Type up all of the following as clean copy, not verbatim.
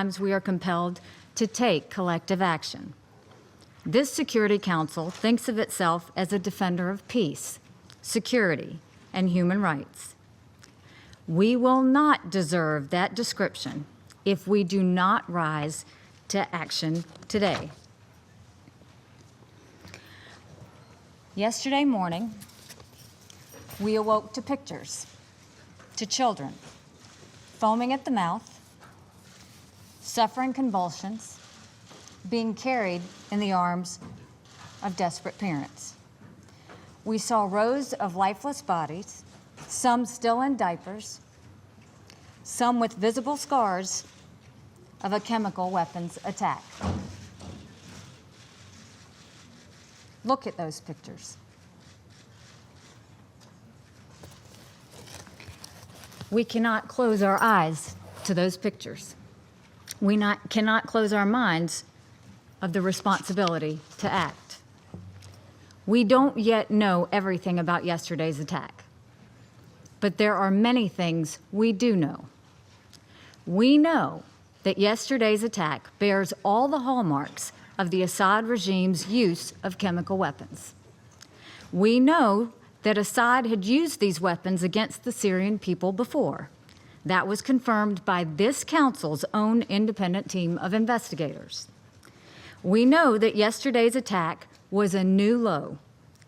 times we are compelled to take collective action. This Security Council thinks of itself as a defender of peace, security, and human rights. We will not deserve that description if we do not rise to action today. Yesterday morning, we awoke to pictures, to children foaming at the mouth, suffering convulsions, being carried in the arms of desperate parents. We saw rows of lifeless bodies, some still in diapers, some with visible scars of a chemical weapons attack. Look at those pictures. We cannot close our eyes to those pictures. We cannot close our minds of the responsibility to act. We don't yet know everything about yesterday's attack, but there are many things we do know. We know that yesterday's attack bears all the hallmarks of the Assad regime's use of chemical weapons. We know that Assad had used these weapons against the Syrian people before. That was confirmed by this council's own independent team of investigators. We know that yesterday's attack was a new low,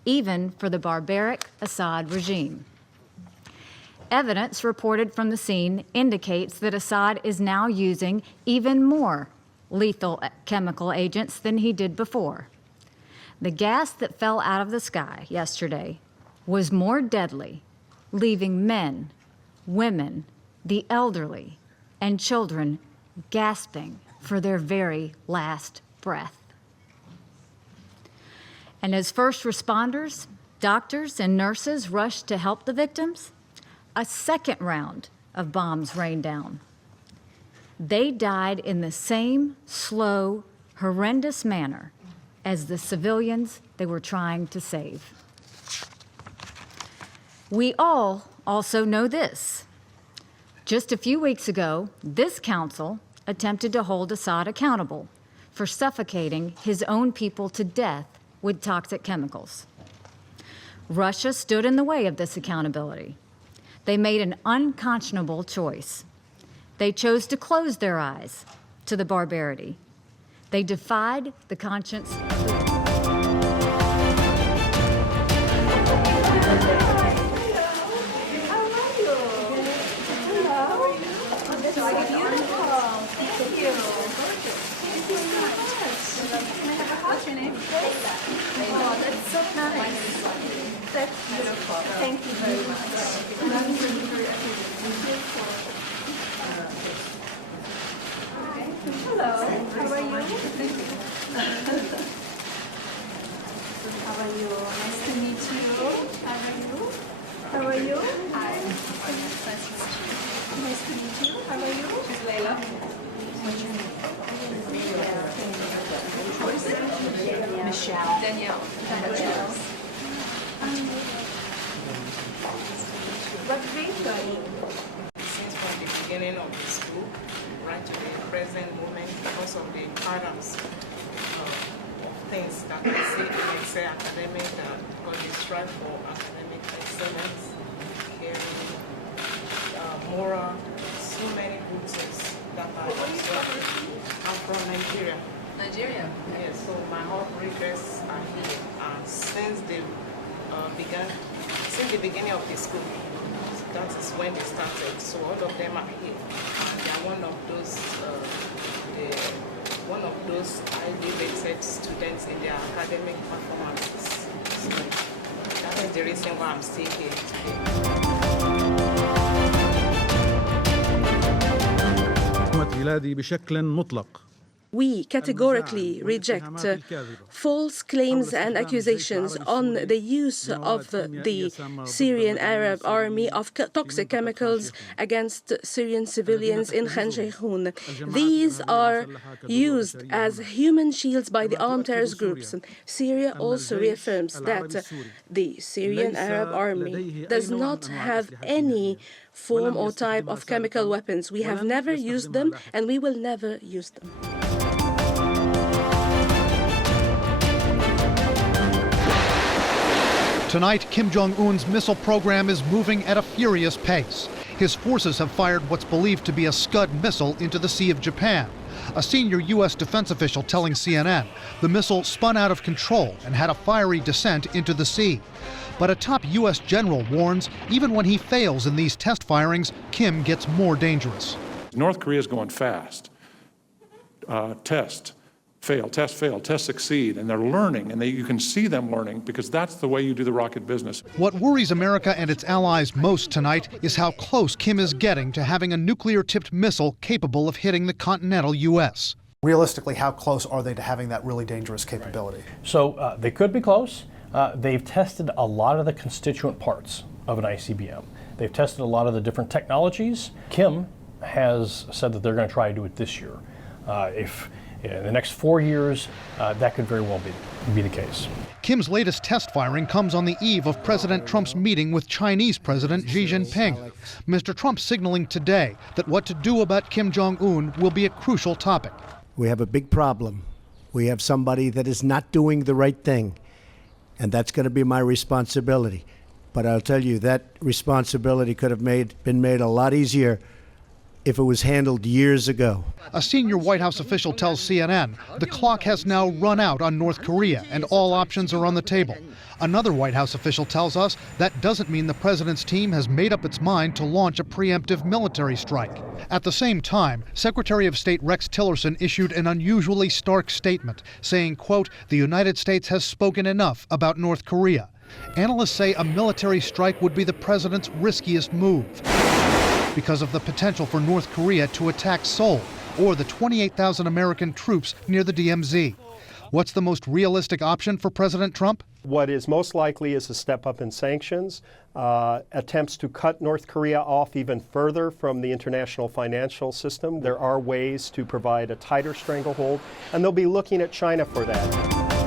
even for the barbaric Assad regime. Evidence reported from the scene indicates that Assad is now using even more lethal chemical agents than he did before. The gas that fell out of the sky yesterday was more deadly, leaving men, women, the elderly, and children gasping for their very last breath. And as first responders, doctors, and nurses rushed to help the victims, a second round of bombs rained down. They died in the same slow, horrendous manner as the civilians they were trying to save. We all also know this. Just a few weeks ago, this council attempted to hold Assad accountable for suffocating his own people to death with toxic chemicals. Russia stood in the way of this accountability. They made an unconscionable choice. They chose to close their eyes to the barbarity. They defied the conscience. What's your name? Oh, that's so nice. That's beautiful. Thank you very much. Hello. How are you? How are you? Nice to meet you. How are you? How are you? Hi. Nice to meet you. How are you? She's Layla. What's your name? Michelle. Danielle. What grade are you? Since from the beginning of the school, right to the present moment, because of the patterns of things that we see in say academic, because we strive for academic excellence, caring, moral, so many good things that are observed. I'm from Nigeria. Nigeria? Yes, so my whole regrets are here. And since they since the beginning of the school, that is when they started. So all of them are here. They are one of those highly rated students in their academic performances. So that is the reason why I'm still here today. We categorically reject false claims and accusations on the use of the Syrian Arab army of toxic chemicals against Syrian civilians in Khan Sheikhoun. These are used as human shields by the armed terrorist groups. Syria also reaffirms that the Syrian Arab army does not have any form or type of chemical weapons. We have never used them, and we will never use them. Tonight, Kim Jong-un's missile program is moving at a furious pace. His forces have fired what's believed to be a Scud missile into the Sea of Japan. A senior U.S. defense official telling CNN the missile spun out of control and had a fiery descent into the sea. But a top U.S. general warns even when he fails in these test firings, Kim gets more dangerous. North Korea is going fast. Test, fail, test, succeed. And they're learning, and you can see them learning because that's the way you do the rocket business. What worries America and its allies most tonight is how close Kim is getting to having a nuclear-tipped missile capable of hitting the continental U.S. Realistically, how close are they to having that really dangerous capability? So they could be close. They've tested a lot of the constituent parts of an ICBM. They've tested a lot of the different technologies. Kim has said that they're going to try to do it this year. If in the next 4 years, that could very well be the case. Kim's latest test firing comes on the eve of President Trump's meeting with Chinese President Xi Jinping. Mr. Trump signaling today that what to do about Kim Jong-un will be a crucial topic. We have a big problem. We have somebody that is not doing the right thing, and that's going to be my responsibility. But I'll tell you, that responsibility could have been made a lot easier if it was handled years ago. A senior White House official tells CNN the clock has now run out on North Korea and all options are on the table. Another White House official tells us that doesn't mean the president's team has made up its mind to launch a preemptive military strike. At the same time, Secretary of State Rex Tillerson issued an unusually stark statement saying, quote, "The United States has spoken enough about North Korea." Analysts say a military strike would be the president's riskiest move because of the potential for North Korea to attack Seoul or the 28,000 American troops near the DMZ. What's the most realistic option for President Trump? What is most likely is a step up in sanctions, attempts to cut North Korea off even further from the international financial system. There are ways to provide a tighter stranglehold, and they'll be looking at China for that.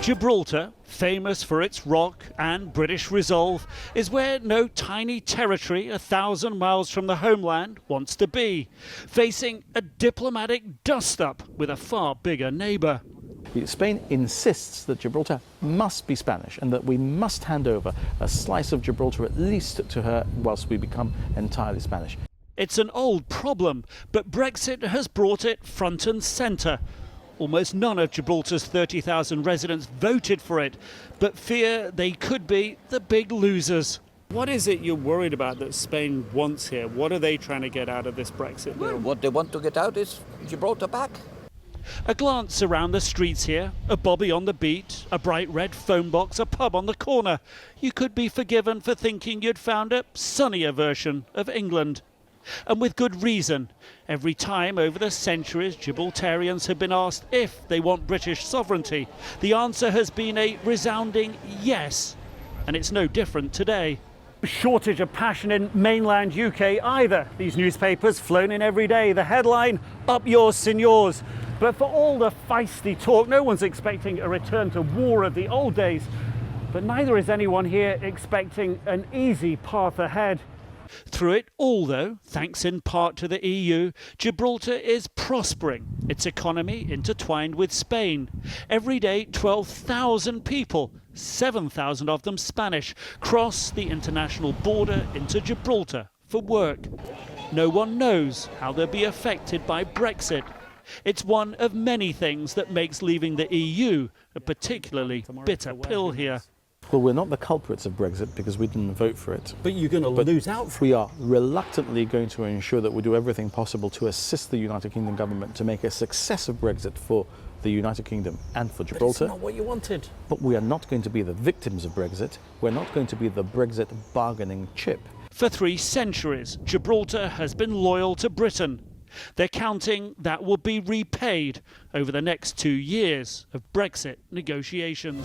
Gibraltar, famous for its rock and British resolve, is where no tiny territory 1,000 miles from the homeland wants to be, facing a diplomatic dust-up with a far bigger neighbour. Spain insists that Gibraltar must be Spanish and that we must hand over a slice of Gibraltar at least to her whilst we become entirely Spanish. It's an old problem, but Brexit has brought it front and centre. Almost none of Gibraltar's 30,000 residents voted for it, but fear they could be the big losers. What is it you're worried about that Spain wants here? What are they trying to get out of this Brexit deal? What they want to get out is Gibraltar back. A glance around the streets here, a bobby on the beat, a bright red phone box, a pub on the corner. You could be forgiven for thinking you'd found a sunnier version of England. And with good reason. Every time over the centuries Gibraltarians have been asked if they want British sovereignty, the answer has been a resounding yes. And it's no different today. Shortage of passion in mainland UK either. These newspapers flown in every day. The headline, "Up yours, signors." But for all the feisty talk, no one's expecting a return to war of the old days. But neither is anyone here expecting an easy path ahead. Through it all, though, thanks in part to the EU, Gibraltar is prospering, its economy intertwined with Spain. Every day, 12,000 people, 7,000 of them Spanish, cross the international border into Gibraltar for work. No one knows how they'll be affected by Brexit. It's one of many things that makes leaving the EU a particularly bitter pill here. Well, we're not the culprits of Brexit because we didn't vote for it. But you're going to lose out. We are reluctantly going to ensure that we do everything possible to assist the United Kingdom government to make a success of Brexit for the United Kingdom and for Gibraltar. But it's not what you wanted. But we are not going to be the victims of Brexit. We're not going to be the Brexit bargaining chip. For 3 centuries, Gibraltar has been loyal to Britain. They're counting that will be repaid over the next 2 years of Brexit negotiations.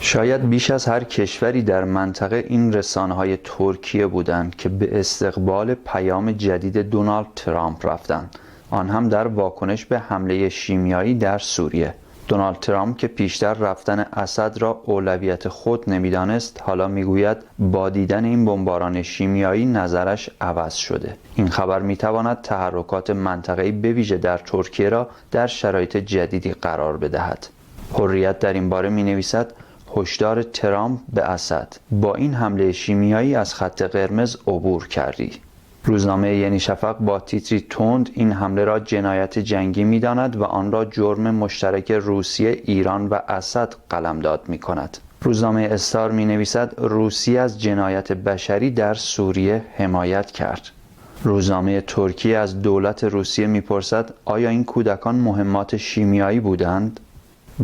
شاید بیش از هر کشوری در منطقه این رسانه‌های ترکیه بودند که به استقبال پیام جدید دونالد ترامپ رفتند، آن هم در واکنش به حمله شیمیایی در سوریه. دونالد ترامپ که پیشتر رفتن اسد را اولویت خود نمی‌دانست، حالا میگوید با دیدن این بمباران شیمیایی نظرش عوض شده. این خبر می‌تواند تحرکات منطقه‌ای به ویژه در ترکیه را در شرایط جدیدی قرار بدهد. حریت در این باره می‌نویسد: هشدار ترامپ به اسد، با این حمله شیمیایی از خط قرمز عبور کردی. روزنامه یعنی شفق با تیتری تند این حمله را جنایت جنگی می‌داند و آن را جرم مشترک روسیه، ایران و اسد قلمداد می‌کند. روزنامه استار می‌نویسد روسیه از جنایت بشری در سوریه حمایت کرد. روزنامه ترکیه از دولت روسیه می‌پرسد آیا این کودکان مهمات شیمیایی بودند؟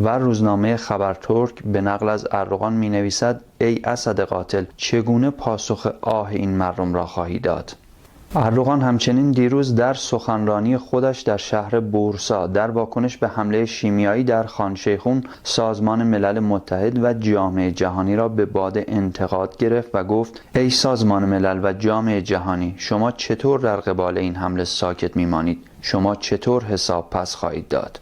و روزنامه خبر ترک به نقل از اردوغان می نویسد ای اسد قاتل، چگونه پاسخ آه این مردم را خواهی داد؟ اردوغان همچنین دیروز در سخنرانی خودش در شهر بورسا در واکنش به حمله شیمیایی در خان شیخون سازمان ملل متحد و جامعه جهانی را به باد انتقاد گرفت و گفت ای سازمان ملل و جامعه جهانی، شما چطور در قبال این حمله ساکت میمانید؟ شما چطور حساب پس خواهید داد؟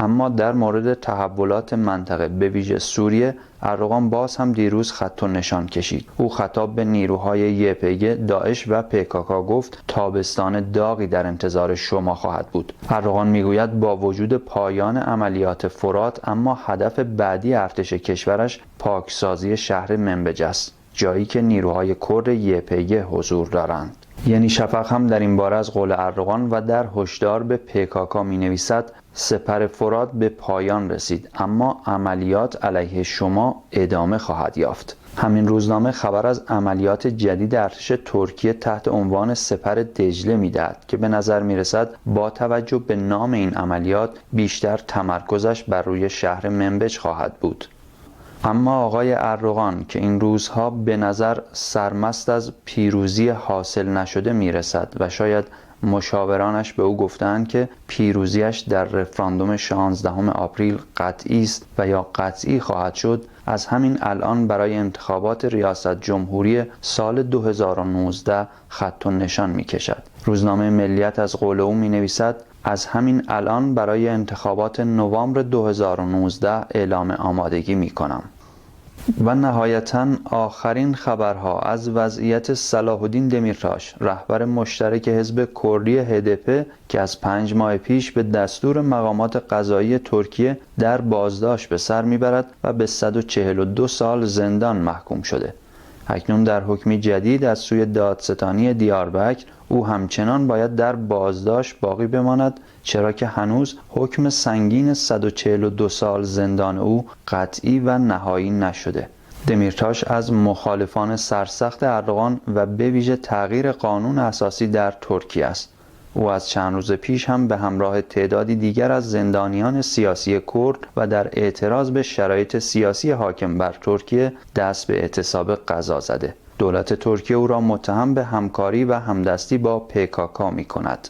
اما در مورد تحولات منطقه به ویژه سوریه، اردوغان باز هم دیروز خط و نشان کشید. او خطاب به نیروهای YPG، داعش و PKK گفت تابستان داغی در انتظار شما خواهد بود. اردوغان میگوید با وجود پایان عملیات فرات، اما هدف بعدی ارتش کشورش پاکسازی شهر منبج است، جایی که نیروهای کرد YPG حضور دارند. یعنی شفق هم در این باره از قول اردوغان و در هشدار به PKK می نویسد سپر فرات به پایان رسید، اما عملیات علیه شما ادامه خواهد یافت. همین روزنامه خبر از عملیات جدید ارتش ترکیه تحت عنوان سپر دجله می‌دهد که به نظر می‌رسد با توجه به نام این عملیات بیشتر تمرکزش بر روی شهر منبج خواهد بود. اما آقای اردوغان که این روزها به نظر سرمست از پیروزی حاصل نشده می‌رسد و شاید مشاورانش به او گفتند که پیروزیش در رفراندوم 16 آپریل قطعی است و یا قطعی خواهد شد، از همین الان برای انتخابات ریاست جمهوری سال 2019 خط و نشان می‌کشد. روزنامه ملیت از قول او می‌نویسد از همین الان برای انتخابات نوامبر 2019 اعلام آمادگی می‌کنم. و نهایتاً آخرین خبرها از وضعیت صلاح الدین دمیرتاش، رهبر مشترک حزب کردی HDP که از 5 ماه پیش به دستور مقامات قضایی ترکیه در بازداشت به سر میبرد و به 142 سال زندان محکوم شده. اکنون در حکمی جدید از سوی دادستانی دیاربکر او همچنان باید در بازداشت باقی بماند، چرا که هنوز حکم سنگین 142 سال زندان او قطعی و نهایی نشده. دمیرتاش از مخالفان سرسخت اردوغان و به ویژه تغییر قانون اساسی در ترکیه است. او از چند روز پیش هم به همراه تعدادی دیگر از زندانیان سیاسی کرد و در اعتراض به شرایط سیاسی حاکم بر ترکیه دست به اعتصاب غذا زده. دولت ترکیه او را متهم به همکاری و همدستی با PKK می کند.